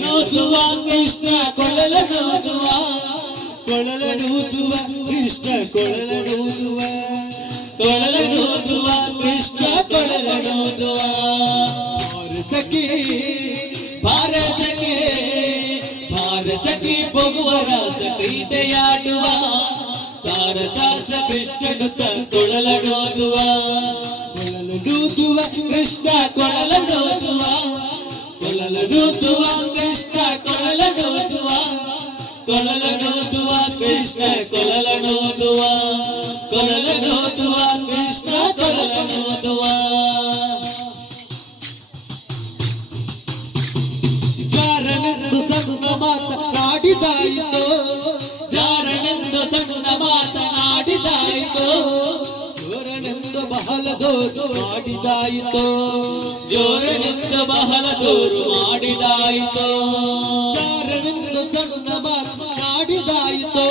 ನೂದುವ ಕೃಷ್ಣ ಕೊಳಲ ನೂದುವ ಕೊಳಲ ನೂದುವ ಕೃಷ್ಣ ಕೊಳಲ ನೂದುವ ಕೊಳಲ ನೂದುವ ಕೃಷ್ಣ ಕೊಳಲ ನೂದುವ ಭಾರಸಕ್ಕೆ ಭಾರಸಕ್ಕೆ ಭಾರಸಕ್ಕೆ ಭೋಗುವರ ಕೈಟೆಯಾಡುವ ಸಾರ ಸಾರ ಕೃಷ್ಣನು ಕೊಳಲ ನೋದುವ ಕೊಳಲ ನೂದುವ ಕೃಷ್ಣ ಕೊಳಲ ನೋದುವ. ಕೃಷ್ಣ ಕೊಳಲನೋದುವ ಬಹಳ ದೂರು ಮಾಡಿದಾಯಿತು. ಜೋರನೆಂದು ಬಹಳ ದೂರು ಮಾಡಿದಾಯಿತು. ಜಾರನೆಂದು ಸಣ್ಣ ಮಾತನಾಡಿದಾಯಿತು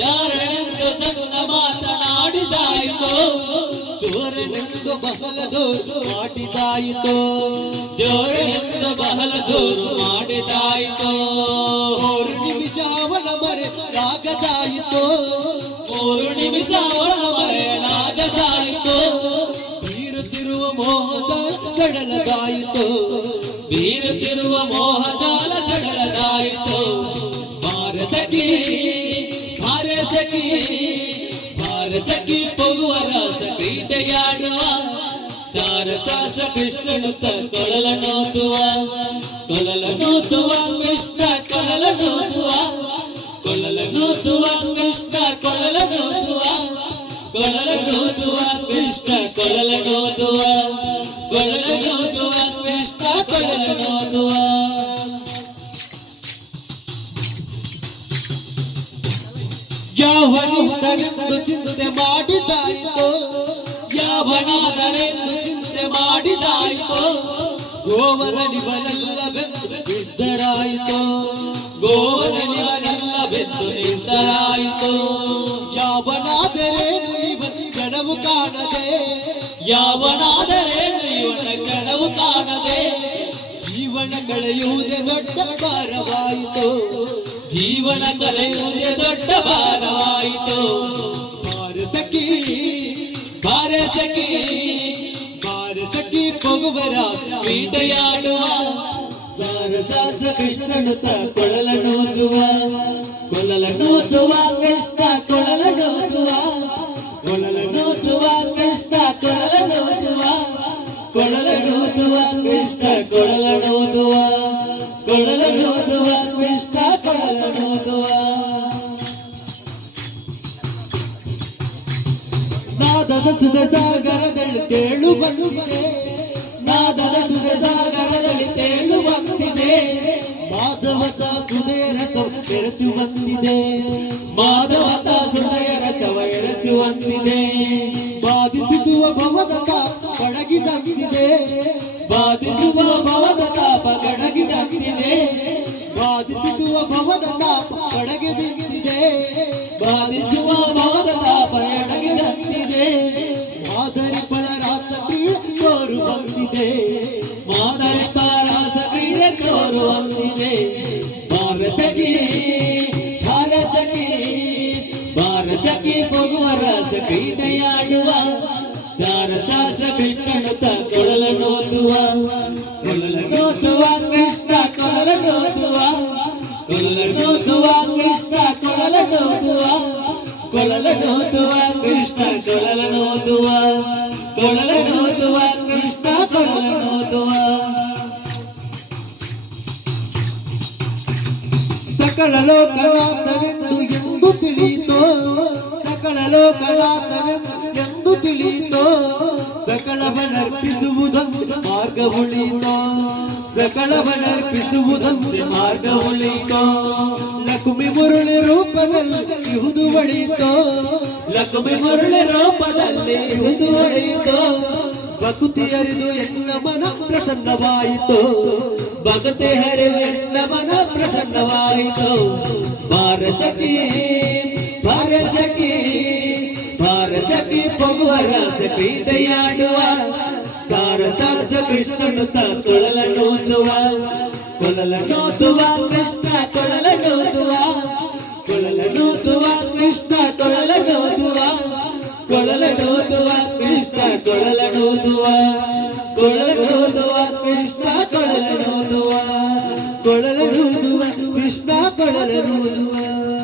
ಜಾರನೆಂದು ಸಣ್ಣ ಮಾತನಾಡಿದಾಯಿತು ಜೋರನೆಂದು ಬಹಳ ದೂರು ಮಾಡಿದಾಯಿತು. ಜೋರನೆಂದು ಬಹಳ ದೂರು ಮಾಡಿದಾಯಿತು. ಮೂರು ನಿಮಿಷ ಅವಳ ಮರೆ ರಾಗದಾಯಿತು. ಮೂರು ನಿಮಿಷ ಭಾರಸಖಿ ಹೋಗುವ ರಸ ಕ್ರೀಡೆಯಾಡುವ ಸಾರ ಸಾಸ ಕೃಷ್ಣನುತ ಕೊಳಲ ನೋದುವ ಕೊಳಲ ನೋದುವ ಕೃಷ್ಣ ಕೊಳಲ ನೋದುವ ಕೊಳಲ ನೋದುವ ಕೃಷ್ಣ ಕೊಳಲ ನೋದುವ ಕೊಳಲ ನೋದುವ ಕೃಷ್ಣ ಕೊಳಲ ನೋದುವ ಕೊಳಲ ಚಿಂತೆ ಮಾಡಿದಾಯಿತು ಚಿಂತೆ ಮಾಡಿದಾಯಿತು ಗೋವಲನಿವನೆಲ್ಲ ಬೆಂದು ನಿರ್ಧರಾಯಿತು ಗೋವಲನಿವನೆಲ್ಲ ಬೆಂದು ನಿರ್ಧರಾಯಿತು ಯಾವನಾದರೆ ಕಾಣದೆ? ಯಾವನಾದರೆ ಕನವು ಕಾಣದೆ? ಜೀವನ ಕಳೆಯುವುದೇ ದೊಡ್ಡ ಭಾರವಾಯಿತು? ಜೀವನ ದೊಡ್ಡ ಭಾರಸಖಿ ಪೀಟೆಯಾಡುವ ಕ್ರೀಡೆಯಾಡುವ ಸಾರ ಸಾರ್ಸ ಕೃಷ್ಣನುತ ಕೊಳಲ ನೋದುವ ಕೊಳಲ ನೋದುವ ಕೃಷ್ಣ ಕೊಳಲ ನೋದುವ ಕೊಳಲ ನೋದುವ ಕೃಷ್ಣ ಕೊಳಲ ನೋದುವ ಕೊಳಲ ನೋದುವ ಕೃಷ್ಣ ಕೊಳಲ ನೋದುವ ಕೊಳಲ ನೋದುವ ಕೃಷ್ಣ ಕೊಳಲ ನೋದುವ ನಾದದ ಸುದ ಸಾಗರದಲ್ಲಿ ಬಂದು ಬಂದಿದೆ ನಾದದ ಸುದ ಸಾಗರದಲ್ಲಿ ತೇಳುವಂತಿದೆ ಮಾಧವತ ಸುದಯ ರಸವು ಎರಚುವಂತಿದೆ ಮಾಧವತ ಸುದಯ ರಸವ ಎರಚುವಂತಿದೆ ಬಾಧಿಸುವ ಭವದ ಪಡಗಿದಂತಿದೆ ಬಾಧಿಸುವ ಭವದ ನೋದುವ ಕೊಳಲ ನೋದುವ ಕೃಷ್ಣ ಕೊಳಲ ನೋದುವ ಕೊಳಲ ನೋದುವ ಕೃಷ್ಣ ಕೊಳಲ ನೋದುವ ಕೊಳಲ ನೋದುವ ಕೃಷ್ಣ ಕೊಳಲ ನೋದುವ ಕೊಳಲ ನೋದುವ ಕೃಷ್ಣ ಕೊಳಲ ನೋದುವ ಸಕಲ ಲೋಕನಾಥನೆಂದು ಎಂದು ತಿಳಿಯಿತೋ ಸಕಲ ಲೋಕನಾಥನೆಂದು ಎಂದು ತಿಳಿಯಿತೋ ಸಕಲವನರ್ಪಿಸುವುದೊಂದು ಮಾರ್ಗ ಉಳಿಯಿತೋ ಸಕಲವನರ್ಪಿಸುವುದೊಂದು ಮಾರ್ಗ ಉಳಿತ ಲಕ್ಷ್ಮಿ ಮುರುಳಿ ರೂಪದಲ್ಲಿ ಇಹುದು ಒಳಿತ. ಲಕ್ಷ್ಮಿ ಮುರುಳಿ ರೂಪದಲ್ಲಿ ಇಹುದು ಒಳಿತ. ಭಕ್ತಿ ಹರಿದು ಎನ್ನ ಮನ ಪ್ರಸನ್ನವಾಯಿತು. ಭಕ್ತಿ ಹರಿದು ಎನ್ನ ಮನ ಪ್ರಸನ್ನವಾಯಿತು. ಭಾರಸಕಿ ಭಾರಸಕಿ ಭಾರಸಕಿ ಹೋಗುವ ರಾಸ ಮನಸಾಕ್ಷ ಕೃಷ್ಣನು ಕೊಳಲ ನೋದುವ ಕೊಳಲ ನೋದುವ ಕೃಷ್ಣ ಕೊಳಲ ನೋದುವ ಕೊಳಲ ನೋದುವ ಕೃಷ್ಣ ಕೊಳಲ ನೋದುವ ಕೊಳಲ ನೋದುವ ಕೃಷ್ಣ ಕೊಳಲ ನೋದುವ